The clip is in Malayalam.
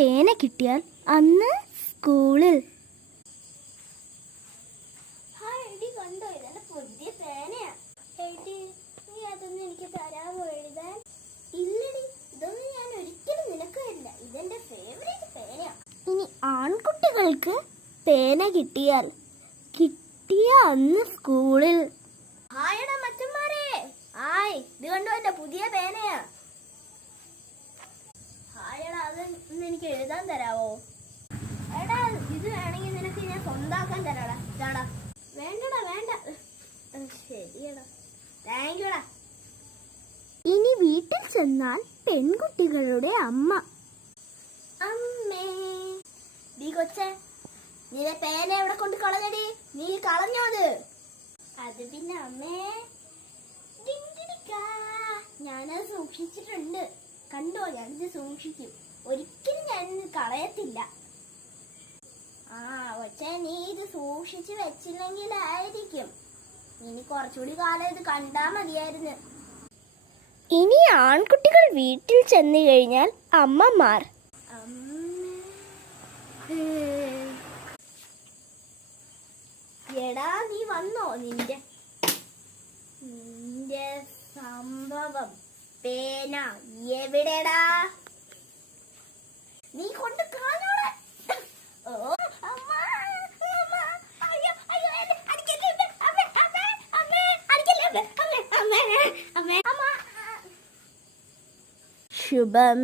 പേന കിട്ടിയാൽ അന്ന് സ്കൂളിൽ. കണ്ടോ, ഇതെന്റെ പുതിയ പേനയാ. നീ അതൊന്നും എനിക്ക് തരാമോ എഴുതാൻ? ഇല്ലടി, ഇതൊന്നും ഞാൻ ഒരിക്കലും നിനക്ക് തരില്ല. ഇതെന്റെ ഫേവറേറ്റ് പേനയാ. ഇനി ആൺകുട്ടികൾക്ക് പേന കിട്ടിയ അന്ന് സ്കൂളിൽ. ഹായടാ മച്ചന്മാരെ, ഹായ്. ഇത് കണ്ടോ, എന്റെ പുതിയ പേനയാ. ഹായടാ, അത് ഇന്ന് എനിക്ക് എഴുതാൻ തരാവോ? എടാ, ഇത് വേണമെങ്കിൽ നിനക്ക് ഞാൻ സ്വന്താക്കാൻ തരാടാ. ഇതാടാ. വേണ്ടടാ, വേണ്ട. ശരിയടാ, താങ്ക് യുടാ. ഇനി വീട്ടിൽ ചെന്നാൽ പെൺകുട്ടികളുടെ അമ്മ. അമ്മേ, നീ കൊച്ചേ, നിന്റെ പേന എവിടെ കൊണ്ട് കളഞ്ഞടി? നീ കളഞ്ഞോ അത്? അത് പിന്നെ അമ്മേ, ഞാനത് സൂക്ഷിച്ചിട്ടുണ്ട്. കണ്ടോ, ഞാനിത് സൂക്ഷിക്കും. ഒരിക്കലും ഞാനിത് കളയത്തില്ല. കൊച്ചേ, നീ ഇത് സൂക്ഷിച്ചു വെച്ചില്ലെങ്കിലായിരിക്കും. ഇനി കുറച്ചുകൂടി കാലം ഇത് കണ്ടാ മതിയായിരുന്നു. ഇനി ആൺകുട്ടികൾ വീട്ടിൽ ചെന്നു കഴിഞ്ഞാൽ അമ്മമാർ. എടാ, നീ വന്നോ? നിന്റെ സംഭവം പേന എവിടെടാ? നീ കൊണ്ട് കാണൂടെ? ഓ അമ്മ, ശുഭം.